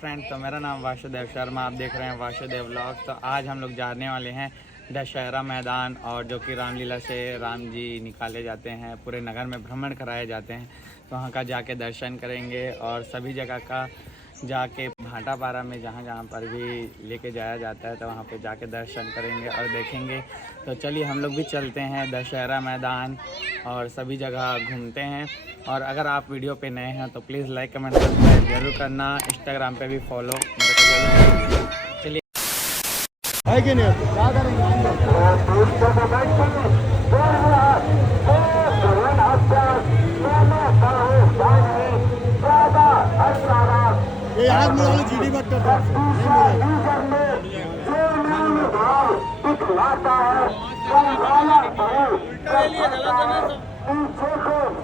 Friend, तो मेरा नाम वासुदेव शर्मा, आप देख रहे हैं वासुदेव व्लॉग। तो आज हम लोग जाने वाले हैं दशहरा मैदान, और जो कि रामलीला से राम जी निकाले जाते हैं, पूरे नगर में भ्रमण कराए जाते हैं। तो वहाँ का जाके दर्शन करेंगे और सभी जगह का जाके भाटापारा में जहाँ जहाँ पर भी लेके जाया जाता है तो वहाँ पे जाके दर्शन करेंगे और देखेंगे। तो चलिए हम लोग भी चलते हैं दशहरा मैदान और सभी जगह घूमते हैं। और अगर आप वीडियो पे नए हैं तो प्लीज़ लाइक कमेंट सब्सक्राइब जरूर करना, इंस्टाग्राम पे भी फॉलो चलिए है कि नहीं क्या करेंगे। ये आज मुझे वाली जीडी बट करता है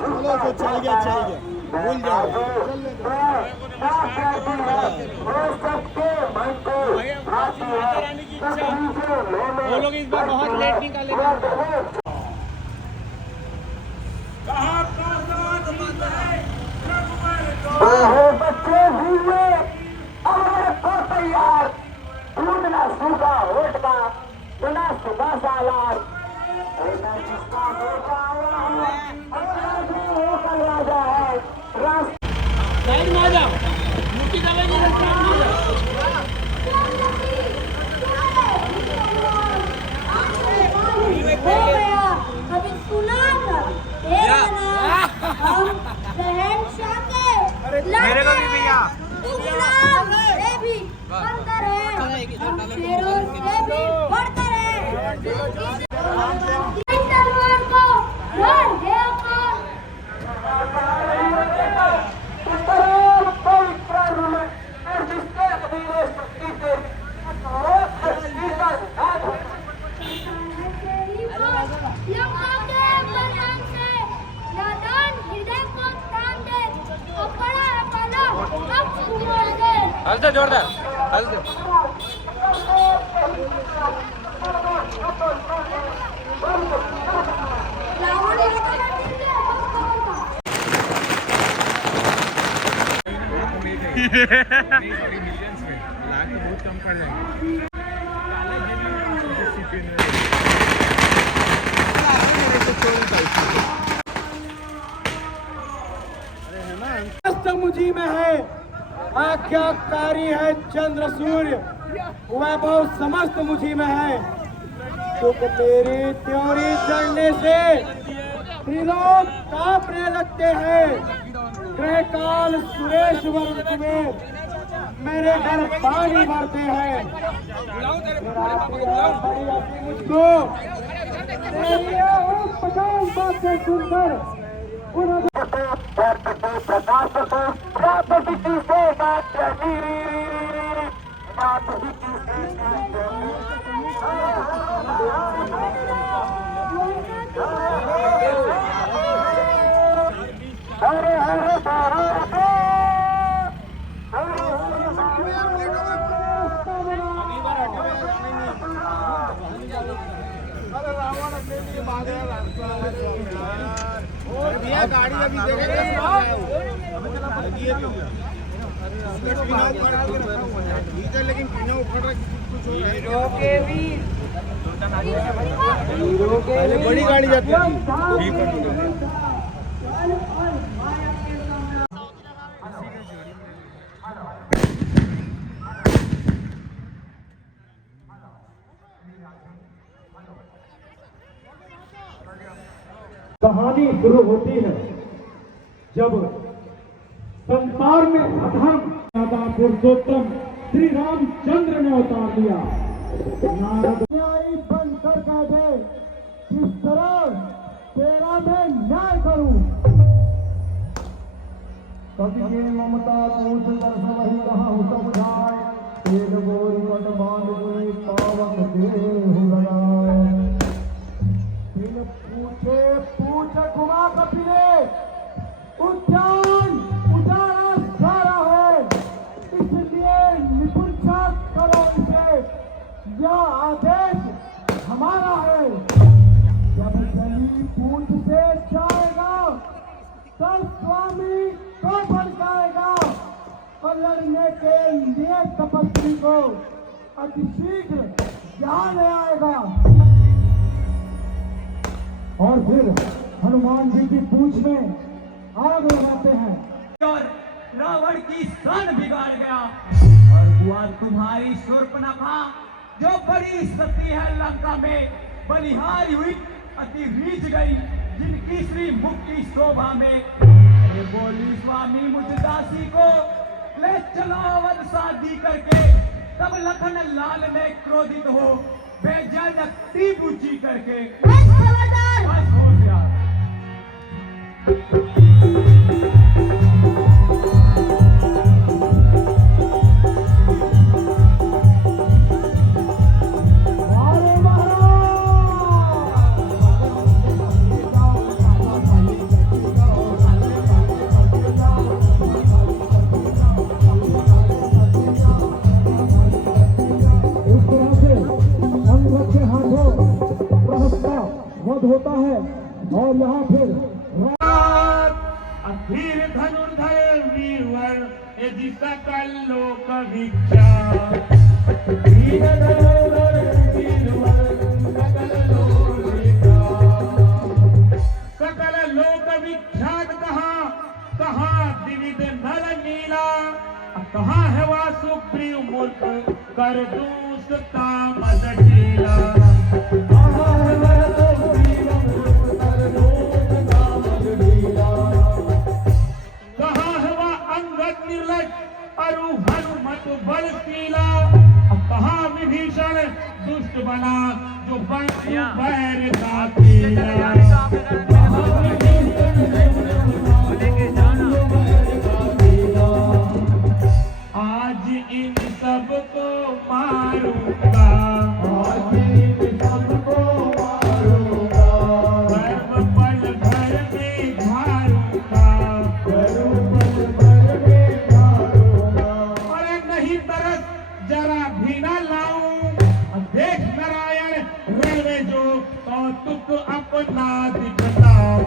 चलो तो चल गया भूल जाओ वो लोग इस बार बहुत लेट निकालेंगे। बच्चे भूले को तैयार दूध ना सूखा होट का बिना सुबह सालार जिसका बेटा होकर राजा है साइड में आ जाओ मुट्ठी डालेंगे हो गया अभी सुना था हम शहंशाह के मेरे को भी भैया ये भी बढ़कर है शेरों से भी बढ़कर है तलवार को घर है हल दे जोरदार हल दे। बहुत कम पड़ जाएंगे। मुझी में है आज्ञाकारी है चंद्र सूर्य, वैभव समस्त मुझी में है। तुम मेरी त्योरी चढ़ने से त्रिलोक कांपने लगते हैं। ग्रह काल सुरेश वरुण में मेरे घर पानी भरते हैं। मुझको पचास बातें सुनकर प्रकाश से हरे हरे गाड़ी अभी लेकिन पीना उखड़ रहा बड़ी गाड़ी जाती है। कहानी शुरू होती है जब संसार में अधर्म पुरुषोत्तम श्री रामचंद्र ने अवतार लिया। नारद बनकर कहते किस तरह तेरा मैं न्याय करूं। कभी ये ममता पूछ दर्श वही कहा समझाए एक गोरी कट बांध कोई पावक देहु लगाए। पूछे घुमा कपिले उद्यान उजाला सारा है, इसलिए निपुंसा करो इसे, यह आदेश हमारा है। जब जली पूछ से जाएगा तब स्वामी को भड़काएगा, और लड़ने के लिए तपस्वी को अतिशीघ्र ज्ञान आएगा। और फिर हनुमान जी की पूंछ में आग लगाते हैं और रावण की सन बिगाड़ गया और हुआ तुम्हारी शूर्पणखा जो बड़ी सती है लंका में बलिहारी हुई अति रीझ गई जिनकी श्री मुक्ति शोभा में। बोली स्वामी मुझ दासी को ले चलो अवध शादी करके। तब लखन लाल ने क्रोधित हो बेजानकती बुची करके। बस होशियार। होता है और यहाँ फिर अधीर धनुर्धर वीरवर यदि सकल लोक विख्यात। अधीर धनुर्धर वीरवर सकल लोक विख्यात कहाँ कहाँ विविध नल नीला कहाँ है वासुप्रिय मूर्ख कर दूस काम जटीला। अरु हनुमत बल शीला कहाँ विभीषण दुष्ट बना जो बन बैर का पीला। आज इन सबको मारूंगा आज इन सबको मारूंगा गर्व पल भर में झारूंगा गर्व पल भर में जरा भी न लाऊं देख नारायण रे जो कौतुक अपना दिखलाऊं।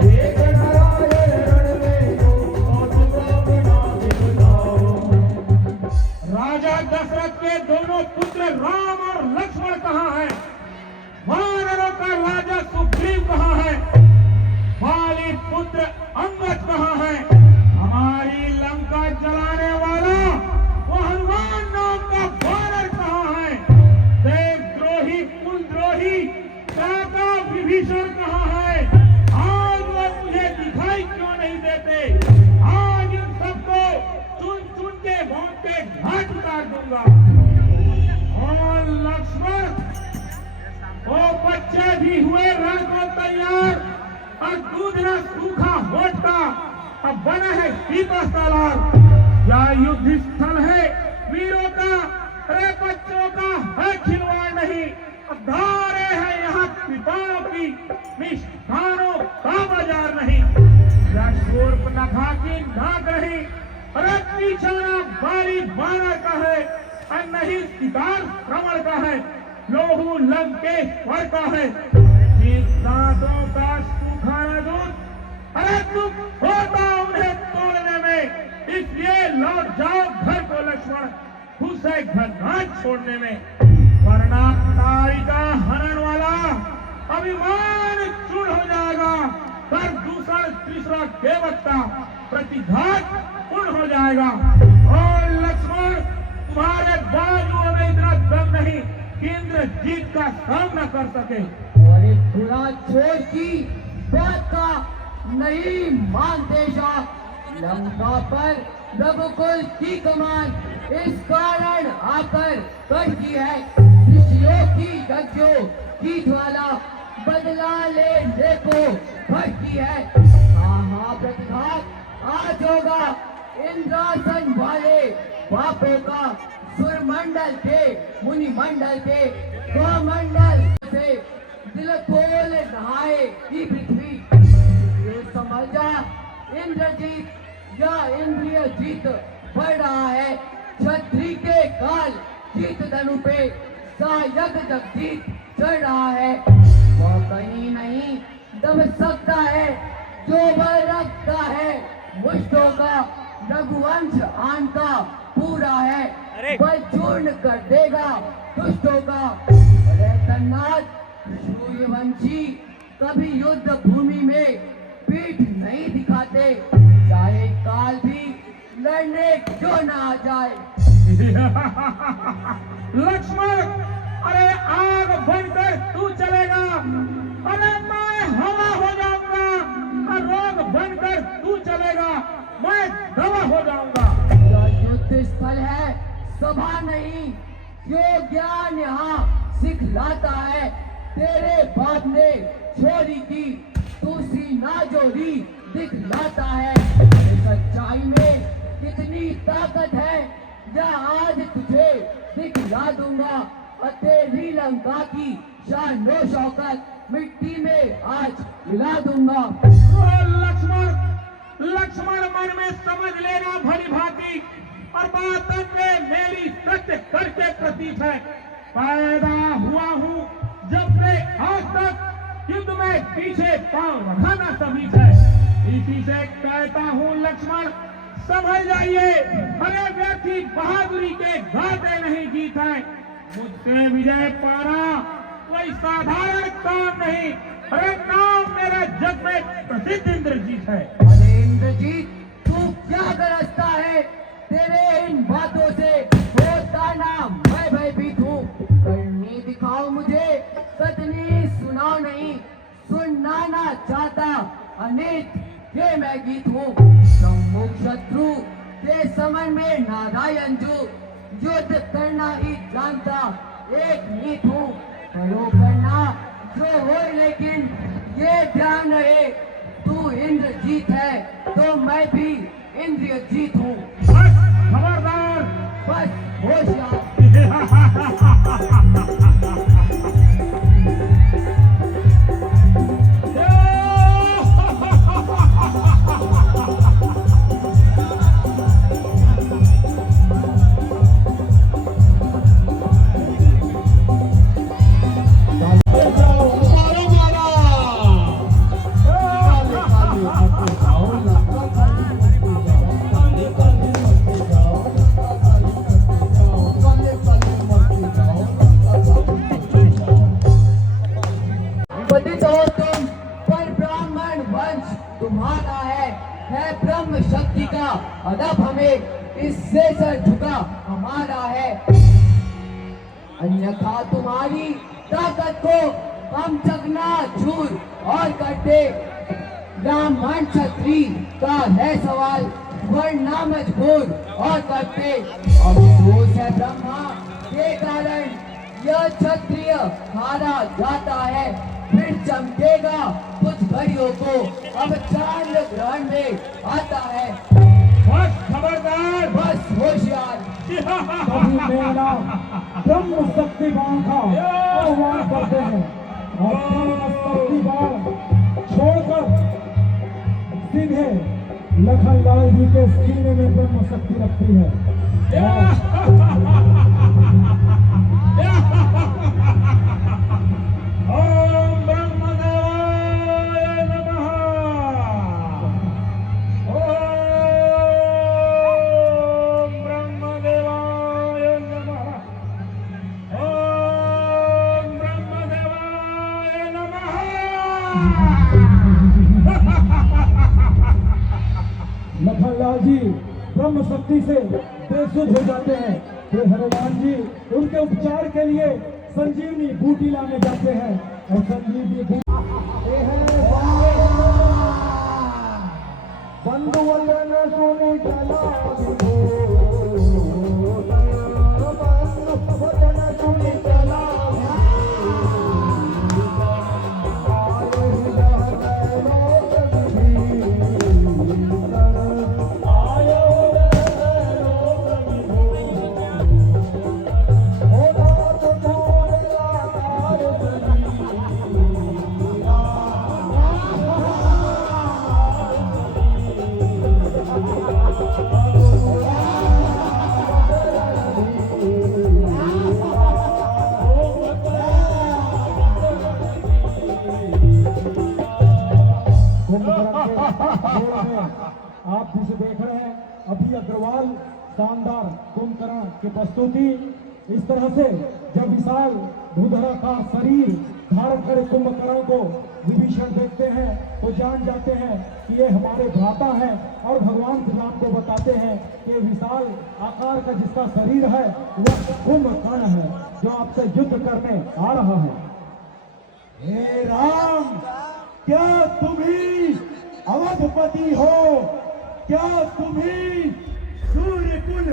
देख नारायण रे जो कौतुक अपना दिखलाऊं। राजा दशरथ के दोनों पुत्र राम और लक्ष्मण कहाँ हैं? वानरों का राजा सुग्रीव कहाँ है? बाली पुत्र अंगद कहाँ है? हमारी लंका जलाने वाला हनुमान नाम का वानर कहाँ है? देवद्रोही कुलद्रोही काका विभीषण कहाँ है? आज वो मुझे दिखाई क्यों नहीं देते? आज इन सबको चुन चुन के भौंक पे घाट उतार दूंगा। और लक्ष्मण वो बच्चे भी हुए रण को तैयार और दूध न सूखा होठ का अब बना है सीता सालार। या युद्ध स्थल है वीरों का अरे बच्चों का है खिलवाड़ नहीं। धारे है यहाँ पिताओं की मिष्ठानों का बाजार नहीं। या शूर्पणखा की नाक रही अरे पीछाना बारी बानर का है और नहीं शिकार श्रवण का है लोहू लंकेश्वर का है। जिन दांतों का सूखा न दूध अरे दुख होता उन्हें तोड़ने में। इसलिए लौट जाओ घर को लक्ष्मण खुश है घरनाथ छोड़ने में। वरना तारी का हनन वाला अभिमान चूर हो जाएगा। कर दूसरा तीसरा देवता प्रतिघात पूर्ण हो जाएगा। और लक्ष्मण तुम्हारे बाजुओं में इतना दम नहीं कि इंद्रजीत का सामना कर सके। और एक खुला छोड़ की बात का नहीं मानते शाह। लंका पर रघुकुल की कमान इस कारण आकर बढ़ती है। ऋषियों की यज्ञों की ज्वाला बदला लेने को बढ़ती है। कहाँ प्रतिघात आज होगा इंद्रासन वाले बापों का सुरमंडल के मुनि मंडल के स्वमंडल से दिल खोल नहाए की पृथ्वी। ये समझ जा इंद्रजीत या इंद्रिय जीत बढ़ रहा है। छत्री के काल जीत धनु पे सायक जगजीत चढ़ रहा है। वो कहीं नहीं दब सकता है जो बल रखता है मुष्टों का रघुवंश आन का पूरा है, वह चूर्ण कर देगा दुष्टों का। अरे तन्नाथ सूर्यवंशी कभी युद्ध भूमि में पीठ नहीं दिखाते, चाहे काल भी लड़ने क्यों ना आ जाए। लक्ष्मण, अरे आग बनकर तू चलेगा, अरे मैं हवा हो जाऊंगा, और रोग बनकर तू चलेगा, मैं दवा हो जाऊंगा। यह युद्ध स्थल है, सभा नहीं। जो ज्ञान यहाँ सिखलाता है, तेरे बाप ने चोरी की, तू सीना जोड़ी दिखलाता है। सच्चाई में कितनी ताकत है, यह आज तुझे दिखला दूंगा, और तेरी लंका की शान व शौकत मिट्टी में आज मिला दूंगा। लक्ष्मण, लक्ष्मण मन में समझ लेना भली भांति, और बात में मेरी सत्य करके प्रतीत है। पैदा हुआ हूँ जब से आज तक युद्ध में पीछे पांव रखाना सभी है। इसी से कहता हूँ लक्ष्मण, समझ जाइए, अरे व्यक्ति बहादुरी के गाते नहीं गीत है। मुझसे विजय पाना कोई साधारण काम नहीं। अरे नाम मेरा जग में प्रसिद्ध इंद्रजीत है। अरे इंद्रजीत, तू क्या गरजता है? तेरे इन बातों से होता ना मैं भयभीत हूँ। करनी दिखाओ मुझे, कतनी सुनाओ नहीं, सुनना ना चाहता अनित ये मैं गीत हूँ। सम्मुख शत्रु के समन में नारायण जो युद्ध करना ही जानता एक नीत हूँ। करो करना जो हो, लेकिन ये ध्यान रहे, तू इंद्रजीत है तो मैं भी इंद्रियजीत हूँ। बस खबरदार, बस होशियार। पतित हो तुम, पर ब्राह्मण वंश तुम्हारा है ब्रह्म शक्ति का अदब हमें इससे सर झुका हमारा है। अन्यथा तुम्हारी ताकत को हम चकना चूर और कर दे। ब्राह्मण क्षत्रिय का है सवाल, वरना मजबूर और करते। अफसोस है ब्रह्मा के कारण यह क्षत्रिय हारा जाता है। फिर चमकेगा कुछ घड़ियों को, अब चांद ग्रहण में आता है। बस खबरदार, बस होशियार। कभी मेरा ब्रह्म शक्ति बाण का आह्वान करते हैं, और ब्रह्म शक्ति बाण छोड़कर सीधे लखनलाल जी के सीने में ब्रह्म शक्ति रखती है। ओम ब्रह्मदेवाय नमः। ओम ब्रह्मदेवाय नमः। ओम ब्रह्मदेवाय नमः। लखनलाल जी ब्रह्म शक्ति से बेसुध हो जाते हैं। फिर हनुमान जी उनके उपचार के लिए संजीवनी बूटी लाने जाते हैं, और संजीवनी बंधु वलन सुनी चला आप जिसे देख रहे हैं अभी अग्रवाल शानदार कुंभकर्ण की प्रस्तुति। इस तरह से जब विशाल भूधराकार शरीर धारण करे कुंभकर्ण को विभीषण देखते हैं तो जान जाते हैं कि ये हमारे भ्राता हैं और भगवान श्री राम को बताते हैं कि विशाल आकार का जिसका शरीर है वह कुंभकर्ण है जो आपसे युद्ध करने आ रहा है। हे राम, क्या तुम ही अवधपति हो? क्या तुम ही सूर्यकुल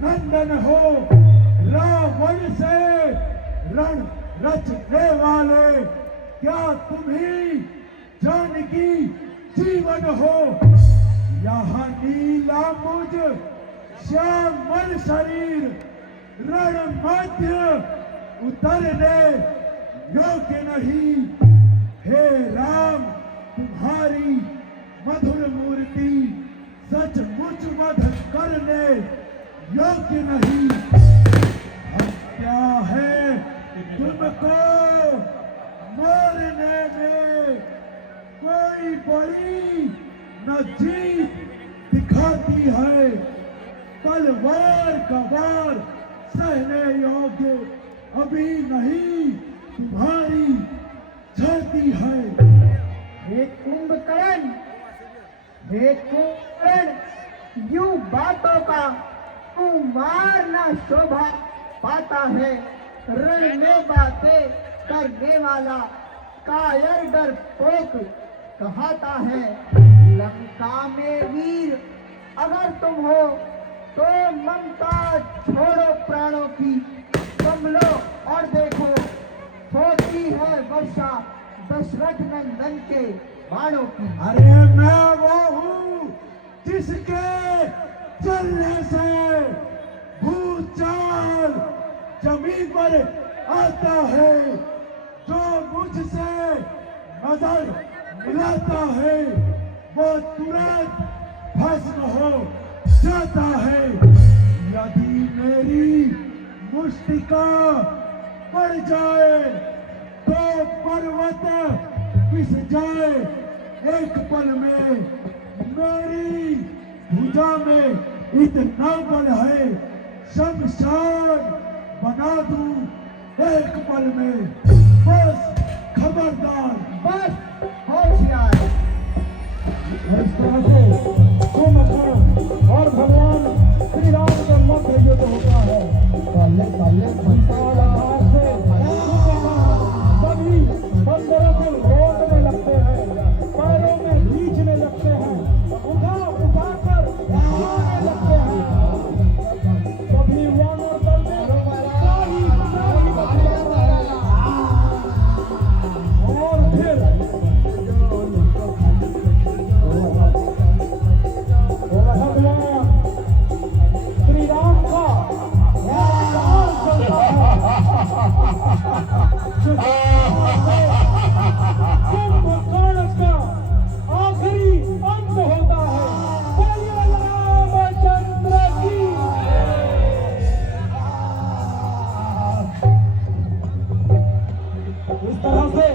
नंदन हो? रावण से रण रचने वाले, क्या तुम ही जानकी जीवन हो? यहाँ नीला मुझ श्यामल शरीर रण मध्य उतरने योग्य नहीं। हे राम, तुम्हारी मधुर मूर्ति सचमुच वध करने योग्य नहीं। अब क्या है तुमको मारने में कोई बड़ी न जीत दिखाती है, तलवार का वार सहने योग्य अभी नहीं तुम्हारी छाती है। हे कुंभकर्ण, हे कुंभकर्ण, यूं बातों का तू मारना शोभा पाता है। रण में बातें करने वाला कायर डरपोक कहता है। लंका में वीर अगर तुम हो तो ममता छोड़ो प्राणों की, तुम लो और देखो होती है वर्षा दशरथ नंदन के बाणों की। अरे मैं वो हूँ जिसके चलने से भूचाल जमीन पर आता है, जो मुझसे नजर मिलाता है वो तुरंत भस्म हो जाता है। यदि मेरी मुष्टिका पड़ जाए तो पर्वत पिस जाए एक पल में। मेरी भुजा में इतना बल है, शमशान बना दूं एक पल में। बस खबरदार, बस होशियार। इस तरह से कुंभकर्ण और भगवान श्री राम के मध्य युद्ध होता है। विशाल आकार से सभी बंदरों को रोकने लगते हैं, पैरों में खींचने लगते हैं, उठा उठा कर मारने लगते हैं। सभी वानर दल में सारी मच जाता है और फिर भगवान श्री राम का काल चलता है। कुंभकर्ण का आखिरी अंत होता है। बोलिए रामचंद्र की। इस तरह से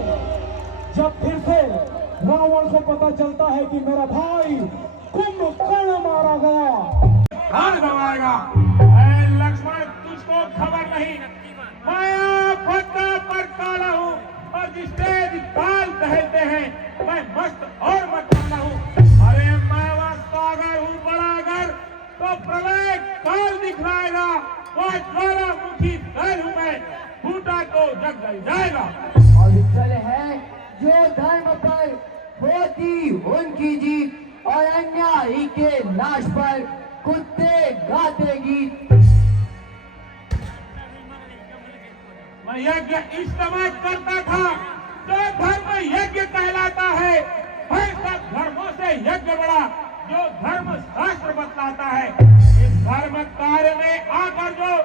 जब फिर से रावण को पता चलता है कि मेरा भाई कुंभकर्ण मारा गया, हार गवाएगा। ऐ लक्ष्मण, तुझको खबर नहीं, माया फट्टा पर काला हूँ और जिस तेज काल टहलते हैं मैं मस्त और मताना हूँ। अरे मैं वस्तागर हूँ, बड़ागर तो प्रलय काल दिखलाएगा। वो ज्वालामुखी बैल हूँ मैं, फूटा तो जग जल जाएगा। और चल है जो धर्म पर होती उनकी जीत और अन्यायी के लाश पर कुत्ते गाते गीत। मैं यज्ञ इस समय करता था जो धर्म यज्ञ कहलाता है। है सब धर्मों से यज्ञ बड़ा जो धर्म शास्त्र बतलाता है। इस धर्म कार्य में आकर जो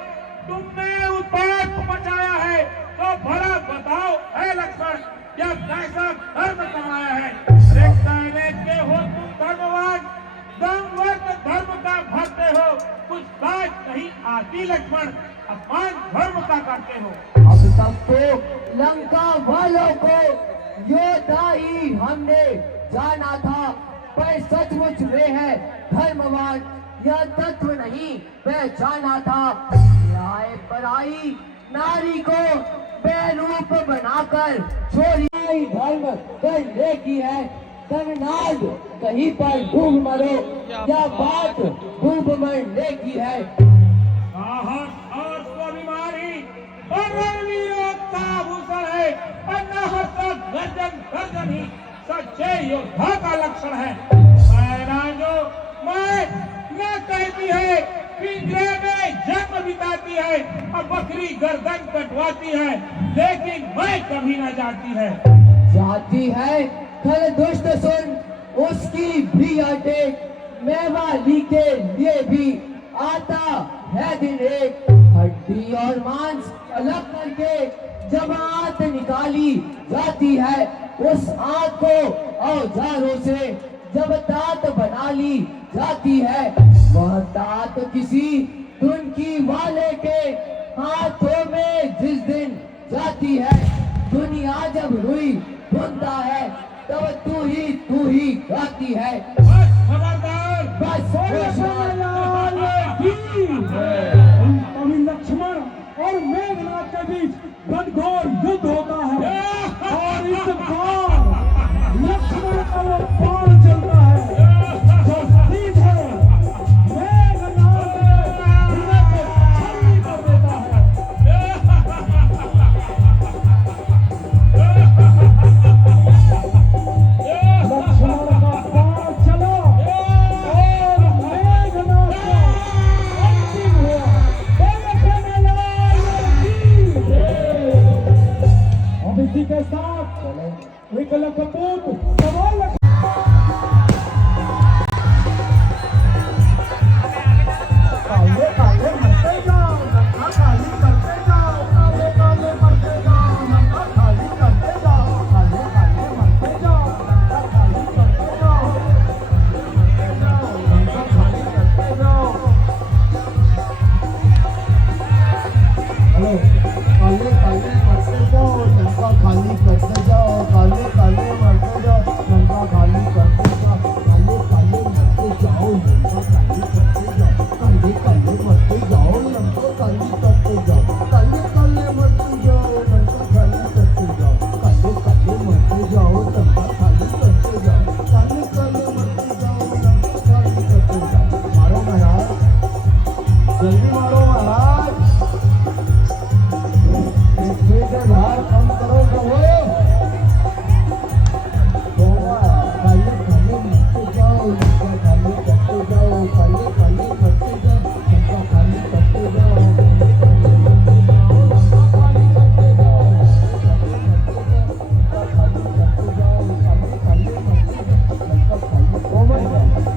तुमने उत्पात मचाया है तो भला बताओ है लक्ष्मण, क्या कैसा धर्म कमाया है? अरे कहने के हो तुम धर्मवान, दमवर्ग धर्म का भरते हो, कुछ बात नहीं आती लक्ष्मण, अपमान धर्म का करते हो। अब तक तो लंका वालों को योद्धा ही हमने जाना था, पर सचमुच वे है धर्मवान। यह तत्व नहीं पहचाना था। न्याय पराई नारी को बेरूप बनाकर छोरी धर्म करने की है। करनाद कहीं पर डूब मरो, यह बात डूब मरने की है। साहस और स्वाभिमानी और रणवीरता भूषण है। अनाहत गर्जन गर्जन ही सच्चे योद्धा का लक्षण है। मैं न कहती है, पिंजरे में जन्म बिताती है और बकरी गर्दन कटवाती है, लेकिन मैं कभी न जाती है। जाती है खल दुष्ट सुन उसकी भी आटे, मेवाली के लिए भी आता है दिन एक। हड्डी और मांस अलग करके जब आंत निकाली जाती है, उस आंत को औजारों से जब दांत बना ली जाती है, वह दांत किसी दुनकी वाले के हाथों में जिस दिन जाती है, दुनिया जब रुई धुनता है तब तू ही गाती है। बस खबरदार, बस अभी लक्ष्मण और मेघनाथ के बीच घनघोर युद्ध होता है और इस बार लक्ष्मण का वो बाण चलता है जो सीधे मेघनाथ के हृदय को छलनी कर देता है। लक्ष्मण का बाण चला और मेघनाथ का अंतिम हुआ। अब इसी के साथ एक लखपूत सवाल काले काले मरते जाओ, नंगा खाली करते जाओ, काले काले मरते जाओ, नंगा खाली करते जाओ, काले काले मरते जाओ, नंगा खाली करते जाओ, नंगा खाली करते जाओ। हेलो, काले काले मरते जाओ, नंगा खाली करते जाओ, काले काले मरते जाओ, नंगा खाली करते जाओ, काले काले मरते जाओ, नंगा खाली करते जाओ, काले काले मरते जाओ, नंगा खाली करते जाओ, काले काले मरते जाओ, नंगा खाली करते जाओ, काले काले मरते जाओ, नंगा खाली करते जाओ, काले काले मरते जाओ, नंगा खाली करते जाओ। मारो महाराज, जल्दी मारो महाराज, से बाहर कम करो कहो। काले काले मरते जाओ, नंगा खाली करते जाओ, काले काले मरते जाओ, नंगा खाली करते जाओ, नंगा खाली करते जाओ, नंगा खाली करते जाओ, काले काले मरते जाओ, नंगा खाली कोमल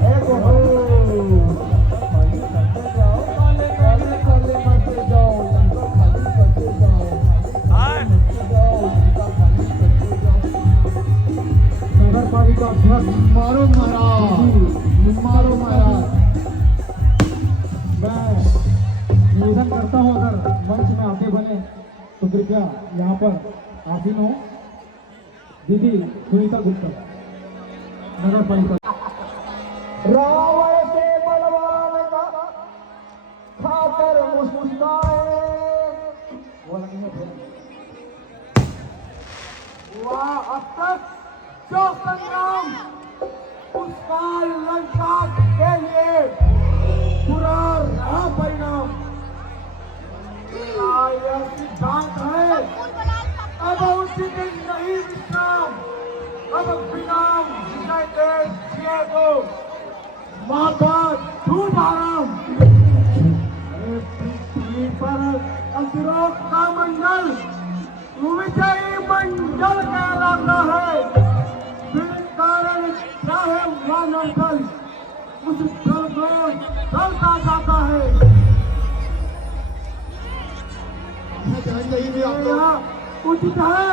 है कहो। खाली करते जाओ, काले काले काले मरते जाओ, नंगा खाली करते जाओ, नगर पालिका अध्यक्ष मारो महाराज। मैं निवेदन करता हूँ, अगर मंच में आगे बने तो कृपया यहाँ पर आसीन हो। दीदी सुनीता गुप्ता, नगर पालिका। रावण से बलवान का खाकर मुस्कुराए, वह अब तक जो संग्राम उसका लंका के लिए बुरा रहा परिणाम, यह सिद्धांत है अब उचित नहीं विश्राम। अब बिना विजय के जिए को माता धूप आराम। पृथ्वी पर असुरों का मंडल विजयी मंडल कहलाता है। बिन कारण चाहे मानव दल उस दल को चलता जाता है। उचित है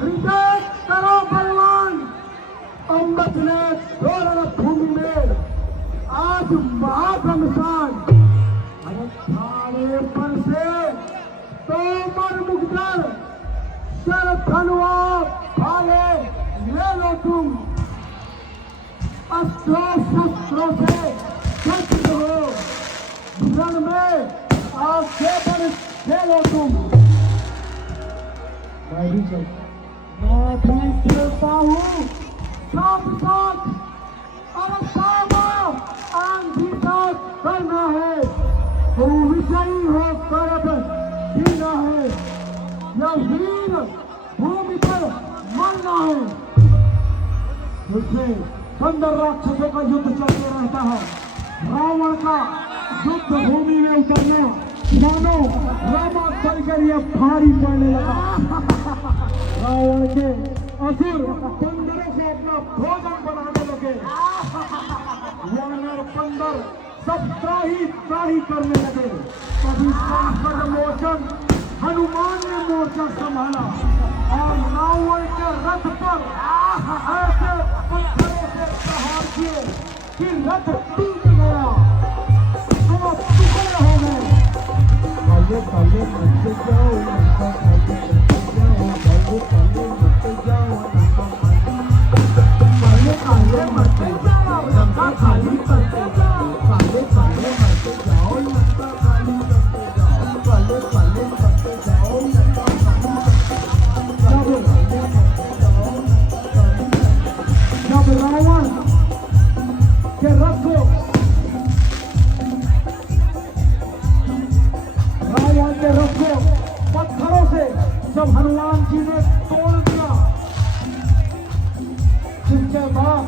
हृदय करो बलवान, अम्बत ने दोरण भूमि में आज महाघमसान। अरे पर से तोमर मुगदर सर धनुआ भाले ले लो तुम, अस्त्रों शस्त्रों से रण में आगे पर खेलो तुम। मैं भी खेलता हूँ साथ साथ, और सामा आंधी साथ करना है, तो विजयी हो कर जीना है, या वीर भूमि पर मरना है। इसमें सुंदर राक्षसों का युद्ध चलते रहता है। रावण का युद्ध भूमि में उतरना मानो रामाक्षर के लिए भारी पड़ने लगा। रावण के असुर बंदरों को अपना भोजन बनाने लगे। वानर बंदर सब त्राही करने लगे। कभी संकट मोचन हनुमान ने मोर्चा संभाला और रावण के रथ पर ऐसे पत्थरों से प्रहार किए कि रथ टूट गया, दो टुकड़े हो गए। काले काले मत जाओ, लंका खाली मत जाओ, काले काले मत जाओ, लंका खाली मत जाओ, काले काले मत जाओ, लंका खाली मत जाओ, काले काले मत जाओ, लंका जब रावण के रथ को पत्थरों से जब हनुमान जी ने तोड़ दिया, जिसके बाद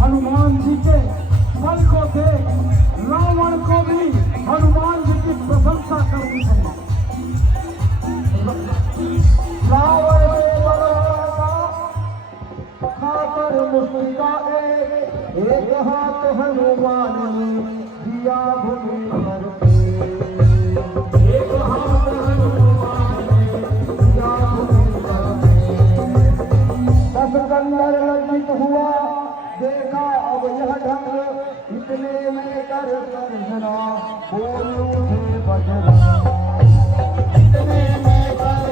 हनुमान जी के बल को देख रावण को भी हनुमान जी की प्रशंसा करनी है। रावण खाकर मुस्कुराए, एक हाथ हनुमान ने दिया भूमि पर पे, एक हाथ हनुमान ने दिया भूमि पर पे। तब कंदर लज्जित हुआ, देखा अब यह ढंग, इतने में कर जना बोल उठे बजना, इतने में कर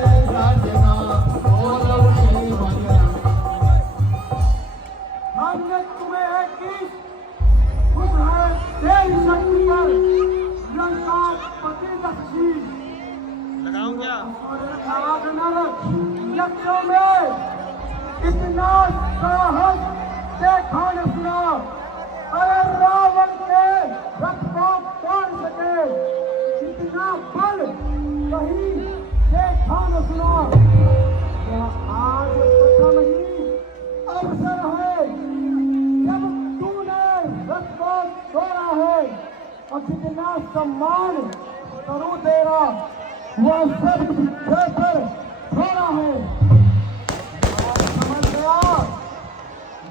जना बोल उठे बजना। हमने तुम्हें एक चीज खुद है तेरी शक्ति पर लंका पति दक्षी लगाऊं क्या और यक्षों में इतना साहस देखा न सुना। अरे रावण के रथ को तोड़ सके इतना बल कहीं देखा न सुना। आज पता नहीं अवसर है जब तूने रथ को तोड़ा है, और जितना सम्मान करूं तेरा वह सब देकर छोड़ा है। समझ गया,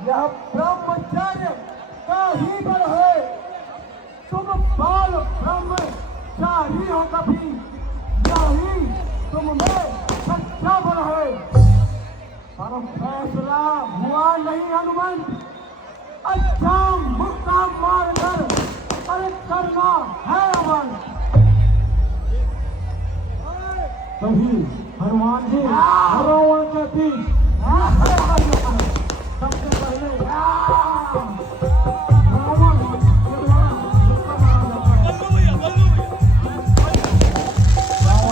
यह ब्रह्मचर्य का ही बल है। तुम बाल ब्रह्मचारी हो कभी, यही तुम में सच्चा बल है। पर फैसला हुआ नहीं हनुमान, अच्छा मुक्का मारकर अरे करना है अमन। तभी हनुमान जी रावण के बीच सबसे पहले रावण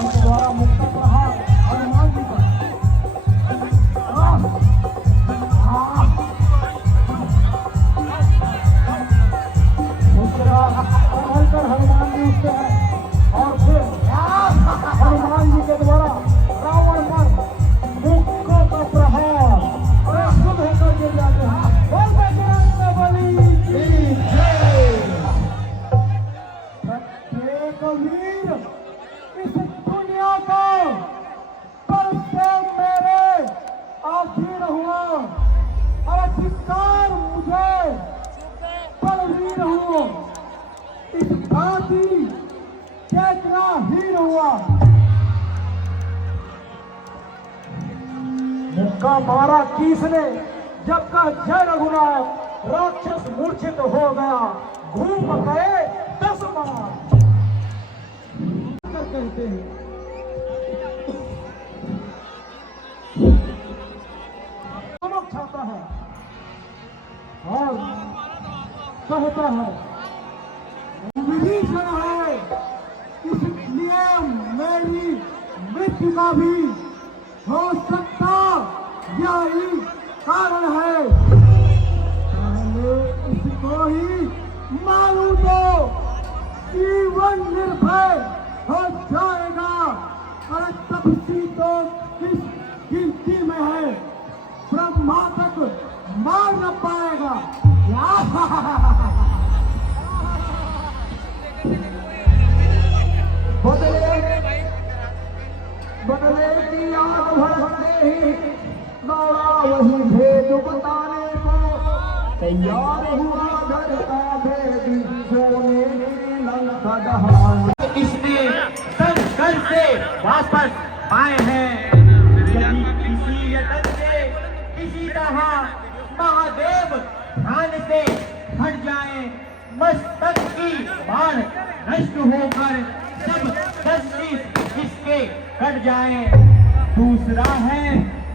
के द्वारा मुक्ति प्रहार हनुमान जी पर। हनुमान जी उठते हैं और फिर हनुमान जी के द्वारा रावण पर मुक्कों का प्रहार प्रस्तुत होकर गिर जाते हैं। बोल बजरंग बली की जय। प्रत्येक वीर इस दुनिया का पर से मेरे आधीन हुआ, और अधिकार मुझे बलवीर हुआ, इस भांति चेतना हीन हुआ। मुक्का मारा किसने, जब का जय रघुनाथ, राक्षस मूर्छित हो गया, घूम गए 10 बार। कहते हैं नमक खाता है और कहता है विभीषण है शक्ति का भी हो सकता यही कारण है। पहले इसको ही मालूम दो, जीवन निर्भय हो जाएगा। अरे तपसी तो किस गिनती में है, ब्रह्मा तक मार न पाएगा। बदले की याद भरते ही दौड़ा वही भेद बताने को, तैयार हुआ घर का भेदी सोने की लंका दहाड़। इसने संघर्ष से वापस आए हैं। यदि किसी यतन से किसी तरह महादेव ध्यान से हट जाए, मस्तक की बाण नष्ट होकर सब तस्वीर इसके कट जाए। दूसरा है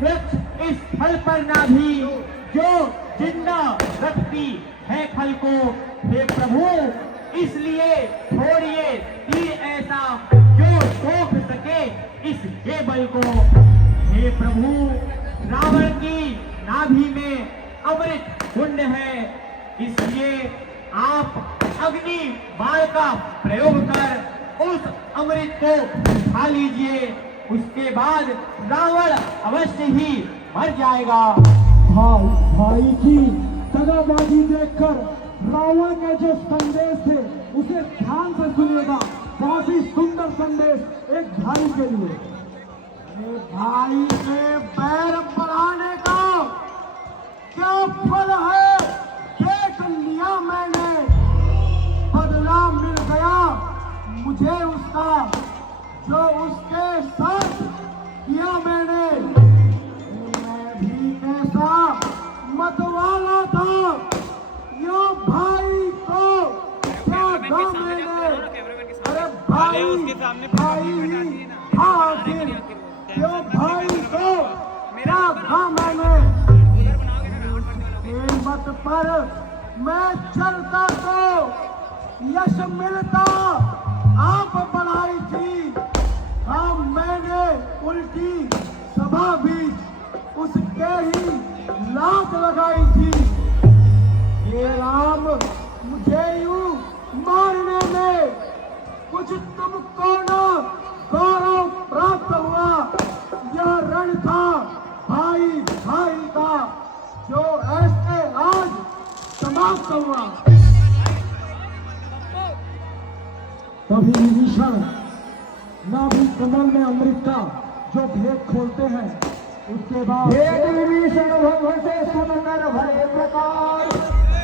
वृक्ष इस फल पर ना भी जो जिंदा रखती है फल को। हे प्रभु, इसलिए छोड़िए तीर ऐसा जो सोख सके इस केबल को। हे प्रभु, रावण की नाभि में अमृत कुंड है, इसलिए आप अग्नि बाण का प्रयोग कर उस अमृत को उठा लीजिए। उसके बाद रावण अवश्य ही मर जाएगा। भाई की दगाबाजी देखकर रावण के जो संदेश थे उसे ध्यान से सुनिएगा। बहुत ही सुंदर संदेश एक भाई के लिए। भाई से पैर बढ़ाने का क्या फल है, देख लिया मैंने, बदला मिल गया मुझे उसका जो उसके साथ किया मैंने। मैं भी कैसा मतवाला था, यो भाई को क्या था मैंने। अरे भाई भाई आखिर यो भाई को क्या था मैंने। मत पर मैं चलता तो यश मिलता, आप बढ़ाई थी। हाँ, मैंने उल्टी सभा भी उसके ही लात लगाई थी। ये राम, मुझे यूं मारने में कुछ तुमको न गौरव प्राप्त हुआ। यह रण था भाई भाई का जो ऐसे आज समाप्त हुआ। कभी विभीषण नाभि कमल में अमृत का जो भेद खोलते हैं, उसके बाद विभीषण भगवान से सुनकर भय प्रकार,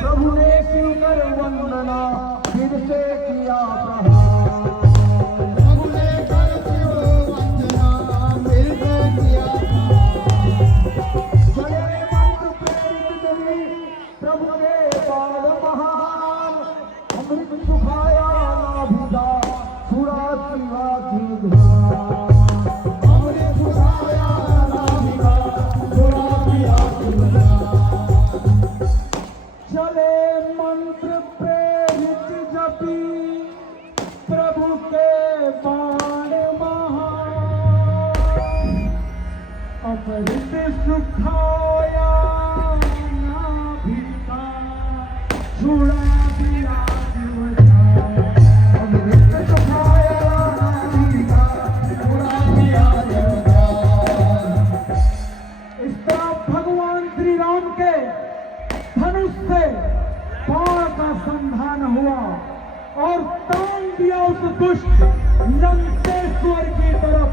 प्रभु ने सुनकर वंदना फिर से किया प्रहार। प्रभु ने करके वंदना फिर से किया प्रहार। चले मंत्र प्रेरित देवी प्रभु के पाद महान, अमृत सुखाया नाभिदा छुड़ा शिवा की ध्यान। अमृत सुखाया नाभिदा छुड़ा शिवा की ध्यान। चले मंत्र प्रेरित जपी प्रभु के बाण महान, अमृत सुखाया नाभिदा छुड़ा दिया जीवन। अमृत सुखाया नाभिदा छुड़ा दिया जीवन। इस तरह भगवान श्री राम के धनुष से बाण का संधान हुआ और तान दिया उस दुष्ट लंकेश्वर की तरफ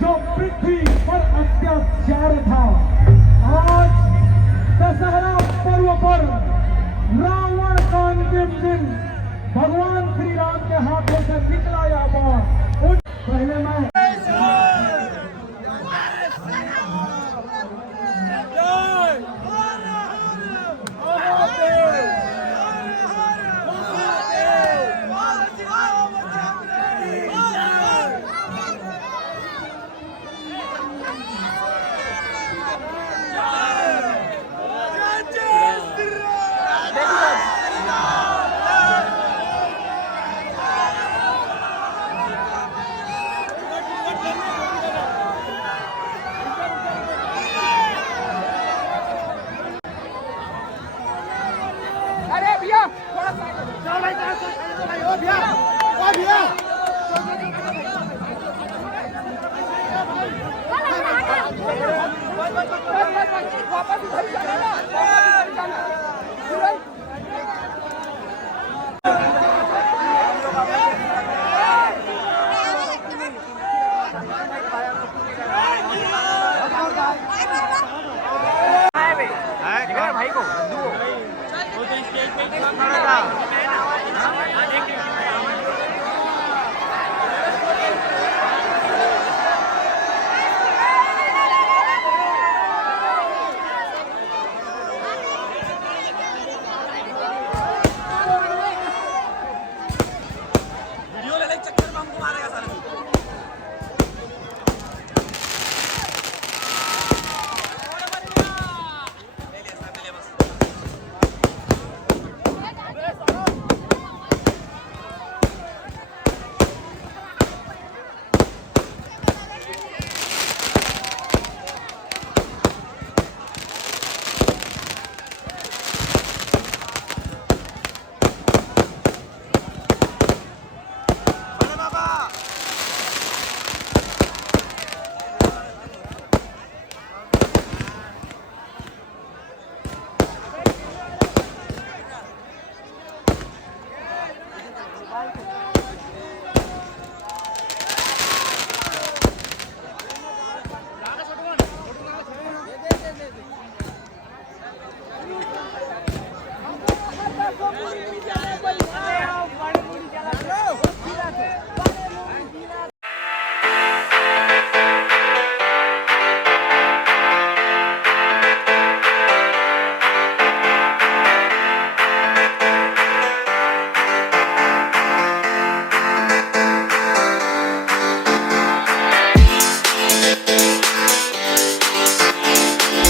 जो पृथ्वी पर अत्याचार था। आज दशहरा पर्व पर रावण का भाई को